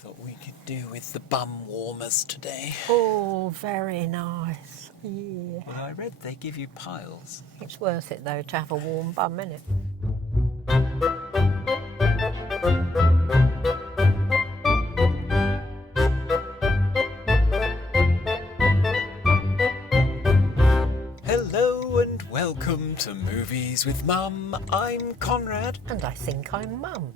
thought we could do with the bum warmers today. Oh, very nice. Yeah. Well, I read they give you piles. It's worth it, though, to have a warm bum, innit? Hello and welcome to Movies with Mum. I'm Conrad. And I think I'm Mum.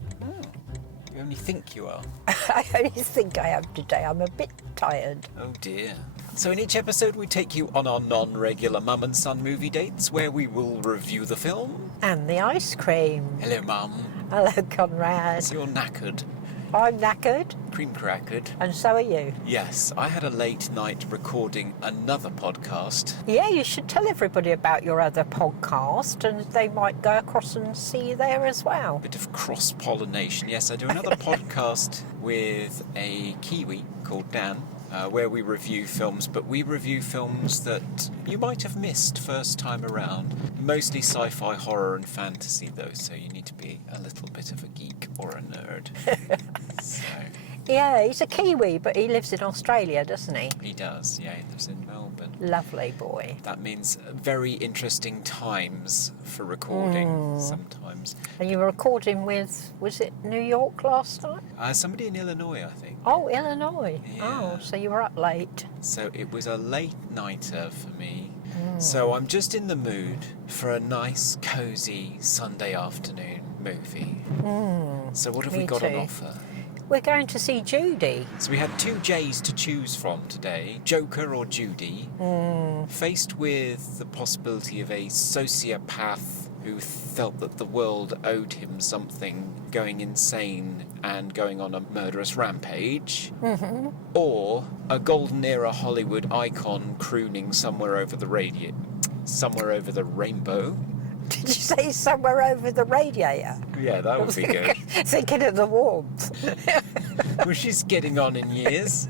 You only think you are. I only think I am today. I'm a bit tired. Oh dear. So in each episode we take you on our non-regular mum and son movie dates where we will review the film. And the ice cream. Hello Mum. Hello, Conrad. So you're knackered. I'm knackered. Cream crackered. And so are you. Yes, I had a late night recording another podcast. Yeah, you should tell everybody about your other podcast and they might go across and see you there as well. Bit of cross-pollination. Yes, I do another podcast with a Kiwi called Dan, where we review films, but we review films that you might have missed first time around. Mostly sci-fi, horror and fantasy though, so you need to be a little bit of a geek or a nerd. So Yeah, he's a Kiwi, but he lives in Australia, doesn't he? he does, yeah, he lives in Melbourne. Lovely boy. That means very interesting times for recording sometimes. And you were recording with, was it New York last night? Somebody in Illinois, I think. Oh, Illinois. Yeah. Oh, so you were up late. So it was a late nighter for me. So I'm just in the mood for a nice, cosy Sunday afternoon movie. So what have we Me got on too. offer? We're going to see Judy. So we had two J's to choose from today, Joker or Judy. Faced with the possibility of a sociopath who felt that the world owed him something, going insane and going on a murderous rampage, or a golden era Hollywood icon crooning somewhere over the rainbow. Did you say somewhere over the radiator? Yeah, that would be good. Thinking of the warmth. Well, she's getting on in years.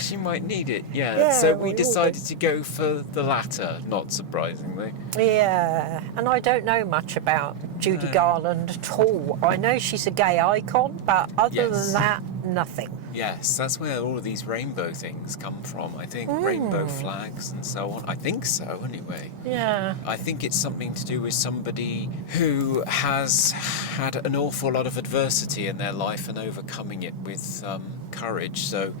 She might need it, yeah. Yeah, So we we all decided to go for the latter, not surprisingly. Yeah, and I don't know much about Judy Garland at all. I know she's a gay icon, but other Yes. than that, nothing. Yes, that's where all of these rainbow things come from, I think. Rainbow flags and so on. I think so, anyway. Yeah. I think it's something to do with somebody who has had an awful lot of adversity in their life and overcoming it with courage. So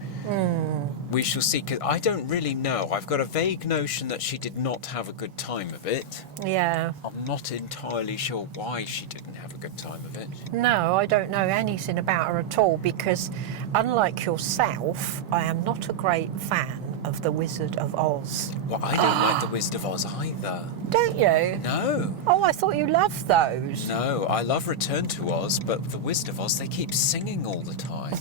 we shall see. 'Cause I don't really know. I've got a vague notion that she did not have a good time of it. Yeah. I'm not entirely sure why she didn't have a good time of it. No, I don't know anything about her at all because, unlike yourself, I am not a great fan of The Wizard of Oz. Well, I don't like The Wizard of Oz either. Don't you? No. Oh, I thought you loved those. No, I love Return to Oz, but The Wizard of Oz, they keep singing all the time.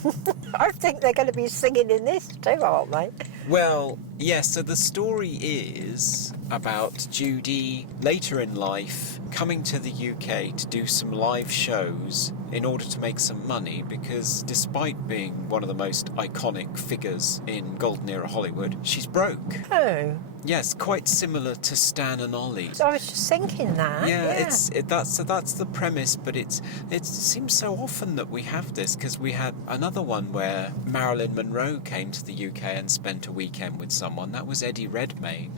I think they're going to be singing in this too, aren't they? Well, yes, so the story is about Judy, later in life, coming to the UK to do some live shows in order to make some money, because despite being one of the most iconic figures in Golden Era Hollywood, she's broke. Oh, Yes, quite similar to Stan and Ollie. so I was just thinking that. Yeah, that's the premise, but it seems so often that we have this, because we had another one where Marilyn Monroe came to the UK and spent a weekend with someone. That was Eddie Redmayne.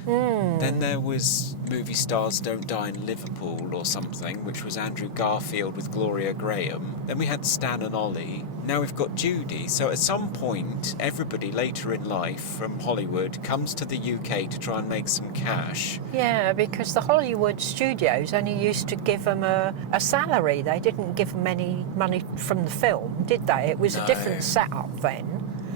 Then there was Movie Stars Don't Die in Liverpool or something, which was Andrew Garfield with Gloria Graham. Then we had Stan and Ollie. Now we've got Judy. So at some point, everybody later in life from Hollywood comes to the UK to try and make some cash. Yeah, because the Hollywood studios only used to give them a salary. They didn't give them any money from the film, did they? It was No. a different setup then.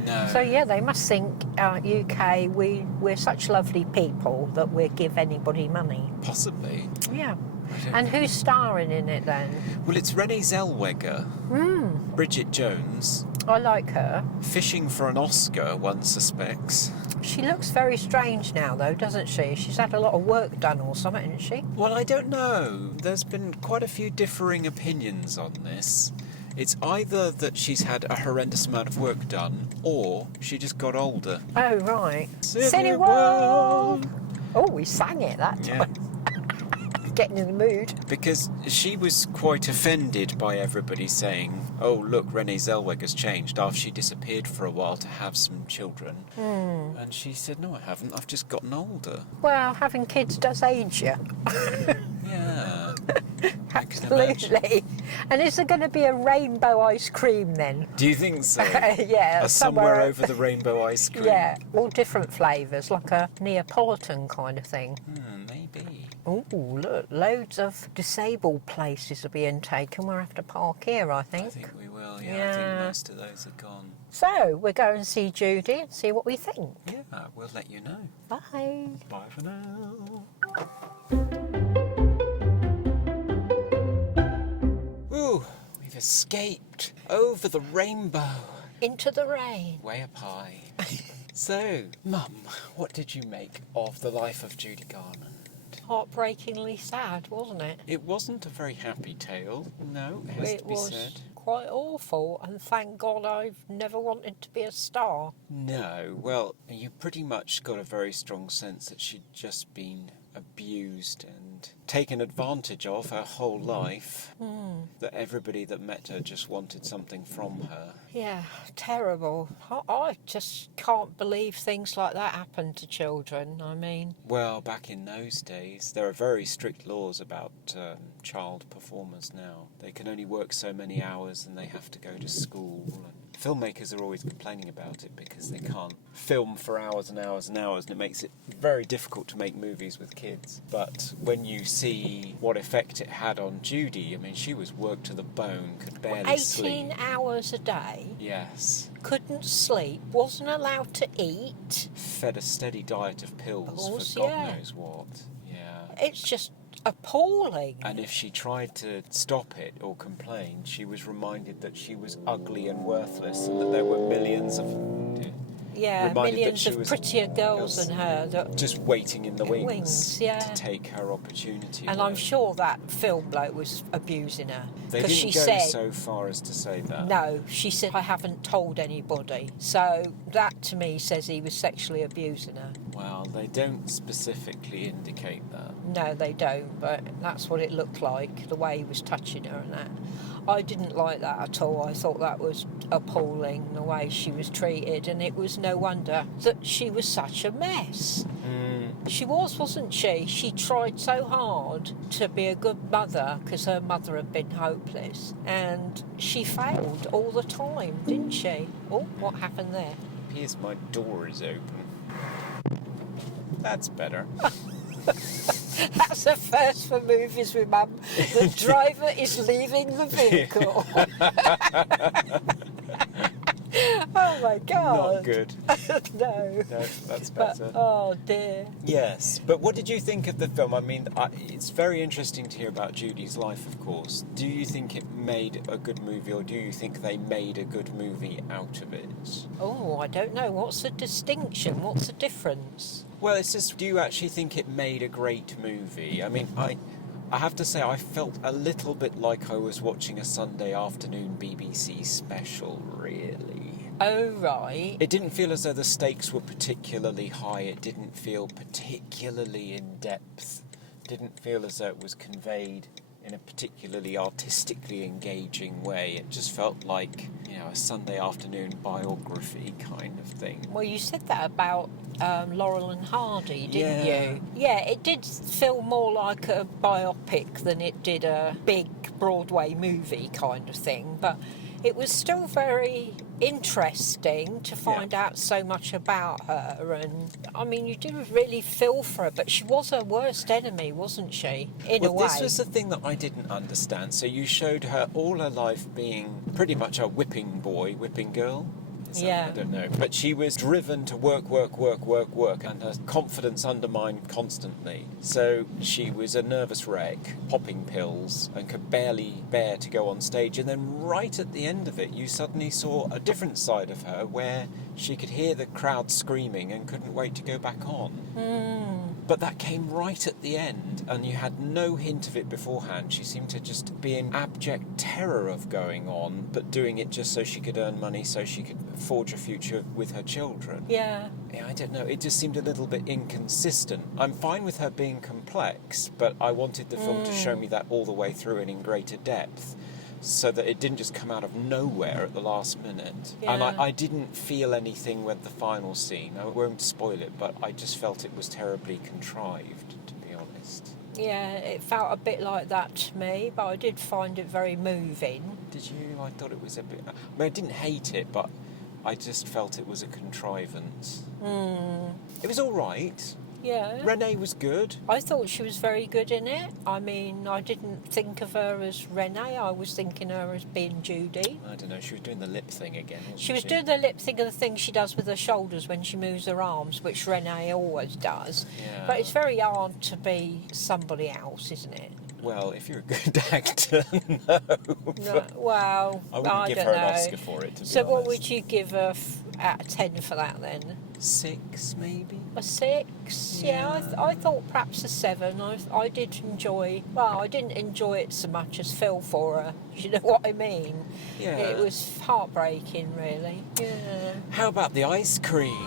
No. So yeah, they must think UK, we're such lovely people that we'll give anybody money. Possibly. Yeah. I don't And know. who's starring in it then? Well, it's Renée Zellweger, Bridget Jones, I like her. fishing for an Oscar, one suspects. She looks very strange now though, doesn't she? She's had a lot of work done or something, hasn't she? Well, I don't know. There's been quite a few differing opinions on this. It's either that she's had a horrendous amount of work done, or she just got older. Oh, right. Cineworld. Oh, we sang it that time. Yeah. getting in the mood. Because she was quite offended by everybody saying, oh, look, Renée Zellweger's changed after she disappeared for a while to have some children. And she said, no, I haven't. I've just gotten older. Well, having kids does age you. Yeah. I can imagine. Absolutely. And is there going to be a rainbow ice cream then? Do you think so? Yeah. Somewhere over the rainbow ice cream? Yeah, all different flavours, like a Neapolitan kind of thing. Maybe. Oh, look, loads of disabled places are being taken. We'll have to park here, I think. I think we will, yeah. I think most of those are gone. So, we'll go and see Judy and see what we think. Yeah, we'll let you know. Bye. Bye for now. Ooh, we've escaped over the rainbow. Into the rain. Way up high. So, Mum, what did you make of the life of Judy Garland? Heartbreakingly sad, wasn't it? It wasn't a very happy tale, no, it has to be said. Quite awful, and thank God I've never wanted to be a star. No, well, you pretty much got a very strong sense that she'd just been abused and taken advantage of her whole life. That everybody that met her just wanted something from her. Yeah, terrible. I just can't believe things like that happen to children. I mean... Well, back in those days, there are very strict laws about child performers now. They can only work so many hours and they have to go to school. And filmmakers are always complaining about it because they can't film for hours and hours and hours, and it makes it very difficult to make movies with kids. But when you see what effect it had on Judy, I mean, she was worked to the bone, could barely sleep. 18 hours a day. Yes. Couldn't sleep, wasn't allowed to eat. Fed a steady diet of pills for God knows what. Yeah. It's just appalling. And if she tried to stop it or complain, she was reminded that she was ugly and worthless and that there were millions of... millions of prettier girls than her that just waiting in the wings yeah. to take her opportunity. And I'm sure that film bloke was abusing her. They didn't she go said, so far as to say that. No, she said, I haven't told anybody. So that to me says he was sexually abusing her. Well, they don't specifically indicate that. No, they don't, but that's what it looked like, the way he was touching her and that. I didn't like that at all. I thought that was appalling, the way she was treated, and it was no wonder that she was such a mess. She wasn't she? She tried so hard to be a good mother because her mother had been hopeless, and she failed all the time, didn't she? Oh, what happened there? It appears my door is open. That's better. That's a first for movies with Mum. The driver is leaving the vehicle. Oh my God. Not good. No. No, that's better. Oh dear. Yes, but what did you think of the film? I mean, it's very interesting to hear about Judy's life, of course. Do you think it made a good movie, or do you think they made a good movie out of it? Oh, I don't know. What's the distinction? What's the difference? Well, it's just, do you actually think it made a great movie? I mean, I have to say, I felt a little bit like I was watching a Sunday afternoon BBC special, really. Oh, right. It didn't feel as though the stakes were particularly high. It didn't feel particularly in depth. It didn't feel as though it was conveyed in a particularly artistically engaging way. It just felt like, a Sunday afternoon biography kind of thing. Well, you said that about Laurel and Hardy, didn't Yeah. you? Yeah, it did feel more like a biopic than it did a big Broadway movie kind of thing, but it was still very interesting to find out so much about her, and I mean, you do really feel for her, but she was her worst enemy, wasn't she? In a way. This was the thing that I didn't understand. So you showed her all her life being pretty much a whipping girl. I don't know. But she was driven to work, and her confidence undermined constantly. So she was a nervous wreck, popping pills, and could barely bear to go on stage. And then right at the end of it, you suddenly saw a different side of her where she could hear the crowd screaming and couldn't wait to go back on. But that came right at the end, and you had no hint of it beforehand. She seemed to just be in abject terror of going on, but doing it just so she could earn money, so she could forge a future with her children. Yeah. Yeah, I don't know. It just seemed a little bit inconsistent. I'm fine with her being complex, but I wanted the film to show me that all the way through and in greater depth, so that it didn't just come out of nowhere at the last minute. Yeah. And I didn't feel anything with the final scene. I won't spoil it, but I just felt it was terribly contrived, to be honest. Yeah, it felt a bit like that to me, but I did find it very moving. Did you? I thought it was a bit... I mean, I didn't hate it, but I just felt it was a contrivance. It was all right. Yeah. Renée was good. I thought she was very good in it. I mean, I didn't think of her as Renée. I was thinking her as being Judy. I don't know, she was doing the lip thing again, wasn't she? She was doing the lip thing of the thing she does with her shoulders when she moves her arms, which Renée always does. Yeah. But it's very hard to be somebody else, isn't it? Well, if you're a good actor, no. No, well, I wouldn't give don't her know. an Oscar for it, to be So honest. what would you give her out of 10 for that then? 6, maybe? A 6? Yeah, I thought perhaps a 7. I did enjoy... Well, I didn't enjoy it so much as feel for her. You know what I mean? Yeah. It was heartbreaking, really. Yeah. How about the ice cream?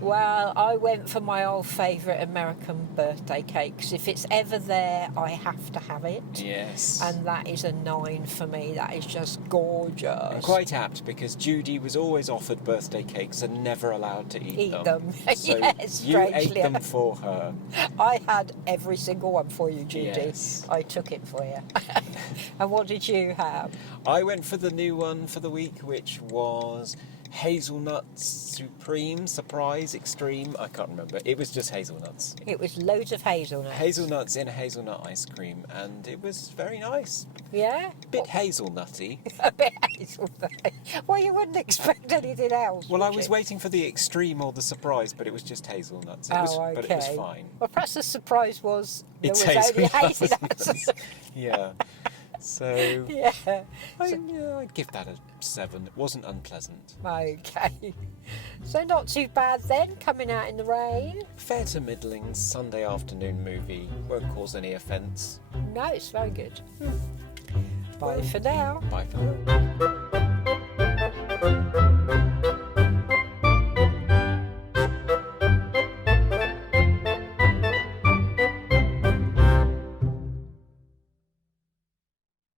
Well, I went for my old favourite American birthday cake, because if it's ever there, I have to have it. Yes. And that is a 9 for me. That is just gorgeous. And quite apt, because Judy was always offered birthday cakes and never allowed to eat them. So Yes, you ate strangely them enough. for her. I had every single one for you, Judy. Yes. I took it for you. And what did you have? I went for the new one for the week, which was hazelnuts supreme, surprise, extreme. I can't remember. It was just hazelnuts. It was loads of hazelnuts. Hazelnuts in a hazelnut ice cream, and it was very nice. Yeah? Bit hazelnutty. A bit hazelnut. Well, you wouldn't expect anything else. Well, I would was you? waiting for the extreme or the surprise, but it was just hazelnuts. It Oh, was, okay. But it was fine. Well, perhaps the surprise was there It's was only hazelnuts. hazelnuts. Yeah. So, Yeah. I'd give that a 7. It wasn't unpleasant. Okay. So not too bad then, coming out in the rain. Fair to middling Sunday afternoon movie. Won't cause any offence. No, it's very good. Bye for now. Bye for now.